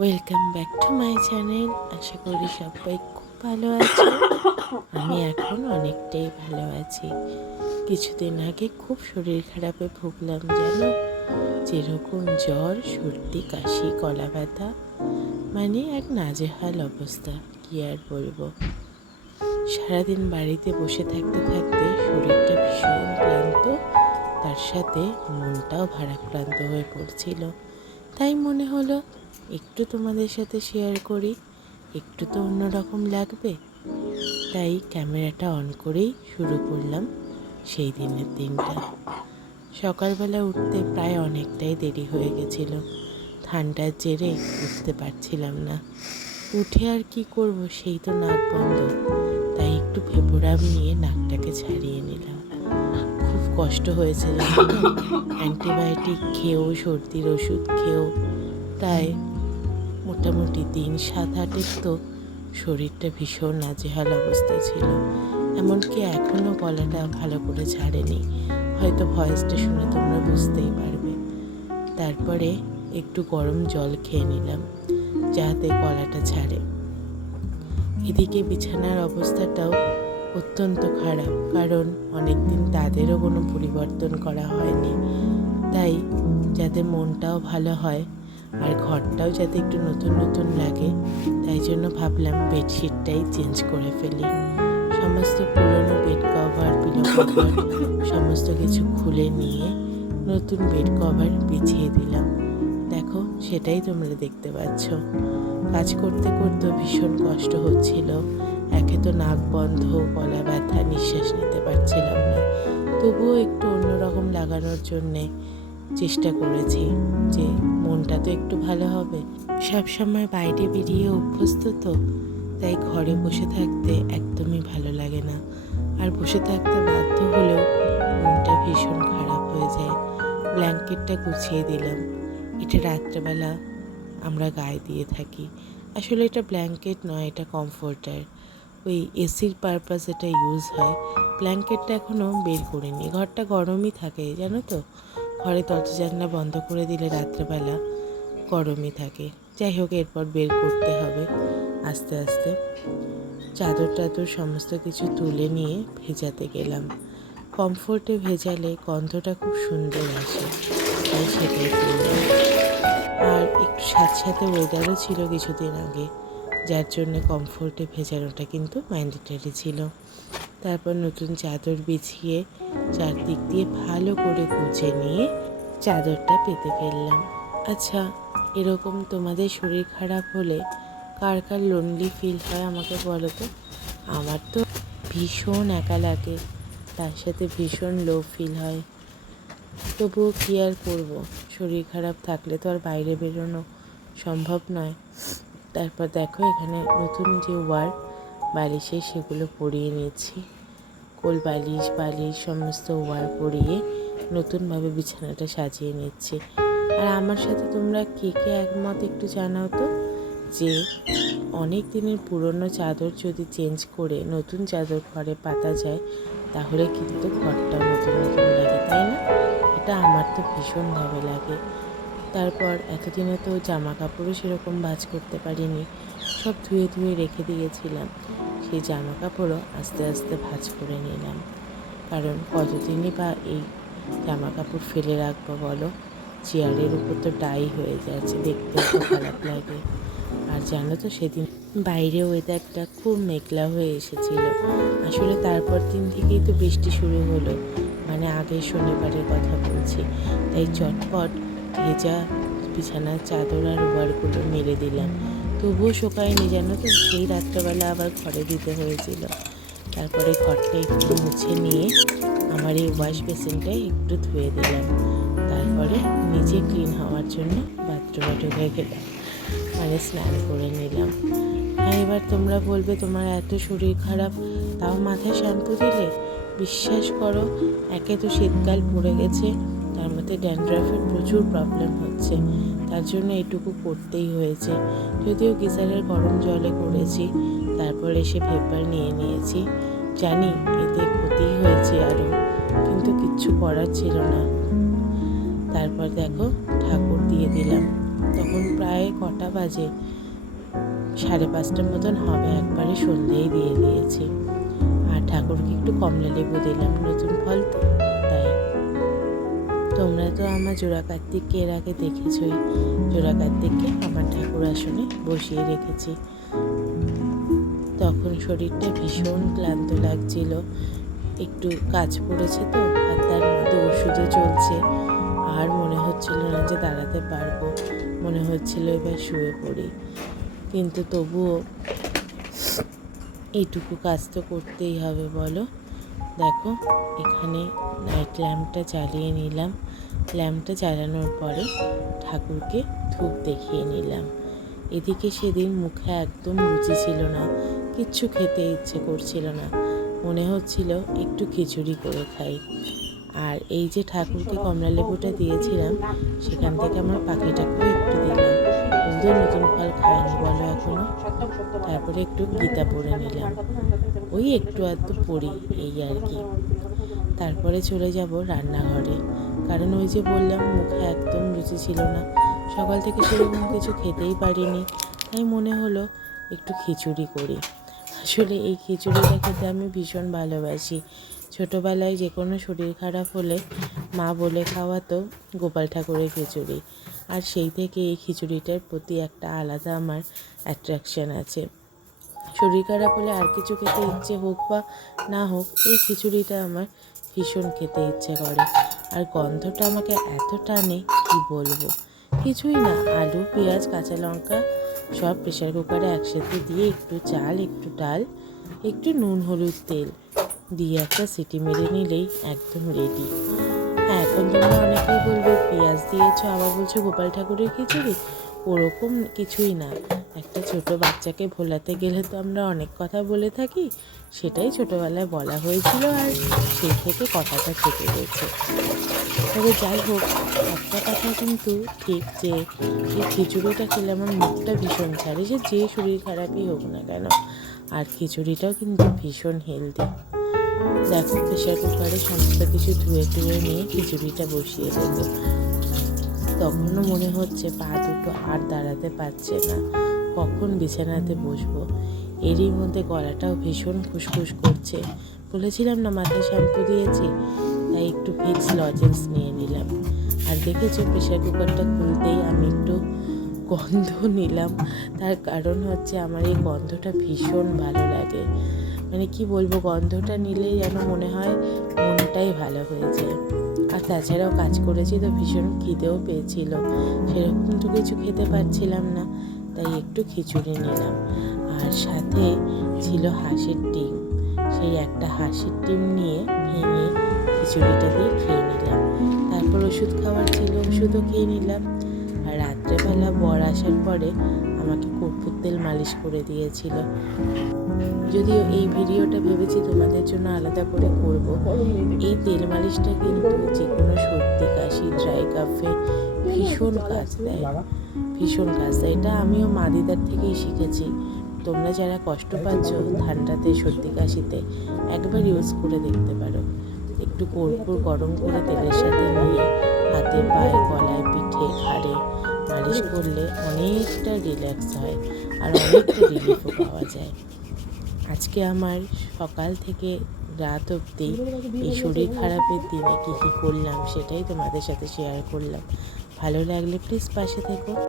Welcome back to my channel আশা করি সবাই খুব ভালো আছে। আমি এখন অনেকটাই ভালো আছি। কিছুদিন আগে খুব শরীর খারাপে ভুগলাম, জানো? যেরকম জ্বর, সর্দি, কাশি কলা ব্যথা মানে এক নাজেহাল অবস্থা, কি আর বলব? সারাদিন বাড়িতে বসে থাকতে থাকতে শরীরটা ভীষণ ক্লান্ত, তার সাথে মনটাও ভারাক্রান্ত হয়ে পড়ছিল। তাই মনে হলো একটু তোমাদের সাথে শেয়ার করি একটু তো অন্যরকম লাগবে। তাই ক্যামেরাটা অন করেই শুরু করলাম সেই দিনের দিনটা। সকালবেলা উঠতে প্রায় অনেকটাই দেরি হয়ে গেছিল। ঠান্ডার জেরে উঠতে পারছিলাম না। উঠে আর কি করব সেই তো নাক বন্ধ। তাই একটু ফেপোড়াম নিয়ে নাকটাকে ছাড়িয়ে নিলাম। খুব কষ্ট হয়েছে জানো? তো অ্যান্টিবায়োটিক খেয়েও সর্দির ওষুধ খেয়েও। প্রায় মোটামুটি দিন সাত আটের তো শরীরটা ভীষণ নাজেহাল অবস্থা ছিল। এমনকি এখনও গলাটা ভালো করে ছাড়েনি হয়তো ভয়েসটা শুনে তোমরা বুঝতেই পারবে। তারপরে একটু গরম জল খেয়ে নিলাম, যাতে গলাটা ছাড়ে এদিকে বিছানার অবস্থাটাও অত্যন্ত খারাপ, কারণ অনেকদিন তাদেরও কোনো পরিবর্তন করা হয়নি। তাই যাতে মনটাও ভালো হয় আর ঘরটাও যাতে একটু নতুন নতুন লাগে তাই জন্য ভাবলাম বেডশিটটাই চেঞ্জ করে ফেলি। সমস্ত পুরনো বেড কভার পিলো কভার সমস্ত কিছু খুলে নিয়ে নতুন বেড কভার বিছিয়ে দিলাম। দেখো সেটাই তোমরা দেখতে পাচ্ছ। কাজ করতে করতে ভীষণ কষ্ট হচ্ছিল। একে তো নাক বন্ধ গলা ব্যথা নিঃশ্বাস নিতে পারছিলাম না। তবুও একটু অন্যরকম লাগানোর জন্যে চেষ্টা করেছি। যে তো একটু ভালো হবে। সব সময় বাইরে বেরিয়ে অভ্যস্ত তো, তাই ঘরে বসে থাকতে একদমই ভালো লাগে না। আর বসে থাকতে বাধ্য হলেও মনটা ভীষণ খারাপ হয়ে যায়। ব্ল্যাঙ্কেটটা গুছিয়ে দিলাম। এটা রাত্রেবেলা আমরা গায়ে দিয়ে থাকি। আসলে এটা ব্ল্যাঙ্কেট নয়, এটা কমফোর্টার। ওই এসির পারপাস এটা ইউজ হয়। ব্ল্যাঙ্কেটটা এখনও বের করিনি। ঘরটা গরমই থাকে, জানো তো? ঘরে দরজা জানলা বন্ধ করে দিলে রাত্রেবেলা গরমই থাকে। যাই হোক, এরপর বের করতে হবে আস্তে আস্তে। চাদর টাদর সমস্ত কিছু তুলে নিয়ে ভেজাতে গেলাম। কমফোর্টে ভেজালে গন্ধটা খুব সুন্দর আসে, তাই সেটাই আর একটু সাথে সাথে ওয়েদারও ছিল কিছুদিন আগে, যার জন্য কমফোর্টে ভেজানোটা কিন্তু ম্যান্ডেটারি ছিল। তারপর নতুন চাদর বিছিয়ে চারদিক দিয়ে ভালো করে গুছে নিয়ে চাদরটা পেতে ফেললাম। আচ্ছা এরকম তোমাদের শরীর খারাপ হলে কার কার লোনলি ফিল হয় আমাকে বলো তো? আমার তো ভীষণ একা লাগে, তার সাথে ভীষণ লো ফিল হয়। তবুও কী আর করব? শরীর খারাপ থাকলে তো আর বাইরে বেরোনো সম্ভব নয়। তারপর দেখো এখানে নতুন যে ওয়ার বালিশে সেগুলো পরিয়ে নিয়েছি। কোল বালিশ বালিশ, সমস্ত ওয়ার পরিয়ে নতুনভাবে বিছানাটা সাজিয়ে নিচ্ছি। আর আমার সাথে তোমরা কে কে একমত একটু জানাও তো? যে অনেক দিনের পুরনো চাদর যদি চেঞ্জ করে নতুন চাদর ঘরে পাতা যায়, তাহলে কিন্তু ঘরটা নতুন নতুন লাগে, তাই না? এটা আমার তো ভীষণভাবে লাগে। তারপর এতদিনে তো জামা কাপড়ও সেরকম ভাজ করতে পারিনি। সব ধুয়ে ধুয়ে রেখে দিয়েছিলাম। সেই জামা কাপড়ও আস্তে আস্তে ভাজ করে নিলাম। কারণ কতদিনই বা এই জামা কাপড় ফেলে রাখব বলো? চেয়ারের উপর তো ডাই হয়ে যাচ্ছে, দেখতে খারাপ লাগে। আর জানো তো সেদিন বাইরে ওয়েদারটা খুব মেঘলা হয়ে এসেছিল। আসলে তারপর দিন থেকেই তো বৃষ্টি শুরু হলো। মানে আগের শনিবারের কথা বলছি। তাই চটপট ভেজা বিছানার চাদর আর ওয়ারগুলো মেরে দিলাম। তবুও শোকায়নি জানো তো, সেই রাত্রেবেলা আবার ঘরে দিতে হয়েছিল। তারপরে ঘরটা একটু মুছে নিয়ে আমার এই ওয়াশ বেসিনটা একটু ধুয়ে দিলাম। তারপরে নিজে ক্লিন হওয়ার জন্য বাথরুমে ঢুকে গেলাম। মানে স্নান করে নিলাম। হ্যাঁ এবার তোমরা বলবে, তোমার এত শরীর খারাপ, তাও মাথায় শ্যাম্পু দিলে? বিশ্বাস করো, একে তো শীতকাল পড়ে গেছে, তার মধ্যে ড্যান্ড্রাফের প্রচুর প্রবলেম হচ্ছে। তার জন্য এটুকু করতেই হয়েছে। যদিও গিজারের গরম জলে করেছি, তারপর এসে পেপার নিয়ে নিয়েছি। জানি এতে ক্ষতি হয়েছে আরও, কিন্তু কিচ্ছু করার ছিল না। তারপর দেখো ঠাকুর দিয়ে দিলাম। তখন প্রায় কটা বাজে, সাড়ে পাঁচটার মতন হবে, একবারে সন্ধেই দিয়ে দিয়েছি। আর ঠাকুরকে একটু কমলা লেবু দিলাম, নতুন ফল তো, তাই। তোমরা তো আমার জোড়া কার্তিককে এর আগে দেখেছই। জোড়া কার্তিককে আমার ঠাকুর আসনে বসিয়ে রেখেছি। তখন শরীরটা ভীষণ ক্লান্ত লাগছিল। একটু কাজ পড়েছে তো, আর তার মধ্যে ওষুধও চলছে। আর মনে হচ্ছিল না যে দাঁড়াতে পারব। মনে হচ্ছিল এবার শুয়ে পড়ি। কিন্তু তবুও এইটুকু কাজ তো করতেই হবে, বলো। দেখো, এখানে নাইট ল্যাম্পটা জ্বালিয়ে নিলাম। ল্যাম্পটা চালানোর পরে ঠাকুরকে ধূপ দেখিয়ে নিলাম। এদিকে সেদিন মুখে একদম রুচি ছিল না, কিচ্ছু খেতে ইচ্ছে করছিল না। মনে হচ্ছিল একটু খিচুড়ি করে খাই। আর এই যে ঠাকুরকে কমলা লেবুটা দিয়েছিলাম, সেখান থেকে আমার পাখিটাকেও একটু দিলাম। ওদের নতুন ফল খায়নি বলো এখনও? তারপরে একটু গীতা পড়ে নিলাম। ওই একটু আধটু পড়ি, এই আর কি। তারপরে চলে যাব রান্নাঘরে। কারণ ওই যে বললাম, মুখে একদম রুচি ছিল না। সকাল থেকে সেরকম কিছু খেতেই পারিনি। তাই মনে হলো একটু খিচুড়ি করি। আসলে এই খিচুড়িটা খেতে আমি ভীষণ ভালোবাসি। ছোটোবেলায় যে কোনো শরীর খারাপ হলে মা বলে খাওয়াতো গোপাল ঠাকুরের খিচুড়ি। আর সেই থেকে এই খিচুড়িটার প্রতি একটা আলাদা আমার অ্যাট্রাকশন আছে। শরীর খারাপ হলে আর কিছু খেতে ইচ্ছে হোক বা না হোক, এই খিচুড়িটা আমার ভীষণ খেতে ইচ্ছে করে। আর গন্ধটা আমাকে এত টানে কি বলব? কিছুই না, আলু, পেঁয়াজ, কাঁচা লঙ্কা সব প্রেশার কুকারে একসাথে দিয়ে একটু চাল, একটু ডাল, একটু নুন, হলুদ তেল। দিয়ে একটা সিটি মেরে নিলেই একদম রেডি হ্যাঁ এখন তোমরা অনেকেই বলবে, পেঁয়াজ দিয়েছ, আবার বলছো, গোপাল ঠাকুরের খিচুড়ি? ওরকম কিছুই না। একটা ছোট বাচ্চাকে ভোলাতে গেলে তো আমরা অনেক কথা বলে থাকি, সেটাই ছোটোবেলায় বলা হয়েছিল আর সেই থেকে কথাটা থেকে গেছে। তবে যাই হোক, একটা কথা কিন্তু ঠিক যে, এই খিচুড়িটা খেলে আমার মুখটা ভীষণ ছাড়ে যে যে শরীর খারাপই হোক না কেন, আর খিচুড়িটাও কিন্তু ভীষণ হেলদি দেখো প্রেশার কুকারে সমস্ত কিছু ধুয়ে ধুয়ে নিয়ে খিচুড়িটা বসিয়ে দেবো। তখনও মনে হচ্ছে পা দুটো আর দাঁড়াতে পারছে না। কখন বিছানাতে বসবো? এরই মধ্যে গলাটাও ভীষণ খুসখুস করছে। বলেছিলাম না, মাথায় শ্যাম্পু দিয়েছি, তাই একটু ভিক্স লজেন্স নিয়ে নিলাম। আর দেখেছ প্রেশার কুকারটা খুলতেই আমি একটু গন্ধ নিলাম। তার কারণ হচ্ছে আমার এই গন্ধটা ভীষণ ভালো লাগে। মানে কি বলব, গন্ধটা নিলেই যেন মনে হয় মনটাই ভালো হয়ে যায়। আর তাছাড়াও কাজ করেছি তো ভীষণ খিদেও পেয়েছিল। সেরকম তো কিছু খেতে পারছিলাম না, তাই একটু খিচুড়ি নিলাম। আর সাথে ছিল হাঁসের ডিম। সেই একটা হাঁসের ডিম নিয়ে ভেঙে খিচুড়িটা দিয়ে খেয়ে নিলাম। তারপর ওষুধ খাওয়ার ছিল, ওষুধও খেয়ে নিলাম। আর রাত্রেবেলা বর আসার পরে আমাকে কর্পূর তেল মালিশ করে দিয়েছিল। যদিও এই ভিডিওটা ভেবেছি তোমাদের জন্য আলাদা করে করব। এই তেল মালিশটা কিন্তু যে কোনো সর্দি, কাশি ড্রাই কাফে ভীষণ কাজ দেয়। ভীষণ কাজ দেয়। এটা আমিও মা দিদার থেকেই শিখেছি। তোমরা যারা কষ্ট পাচ্ছ ঠান্ডাতে, সর্দি, কাশিতে, একবার ইউজ করে দেখতে পারো। একটু কর্পূর গরম করে তেলের সাথে নিয়ে হাতে পায়ে, গলায় পিঠে মালিশ করলে অনেকটা রিল্যাক্স হয় আর অনেকটা রিলিফও পাওয়া যায়। আজকে আমার সকাল থেকে রাত অবধি এই শরীর খারাপের দিনে কী কী করলাম সেটাই তোমাদের সাথে শেয়ার করলাম। ভালো লাগলে প্লিজ পাশে থেকো।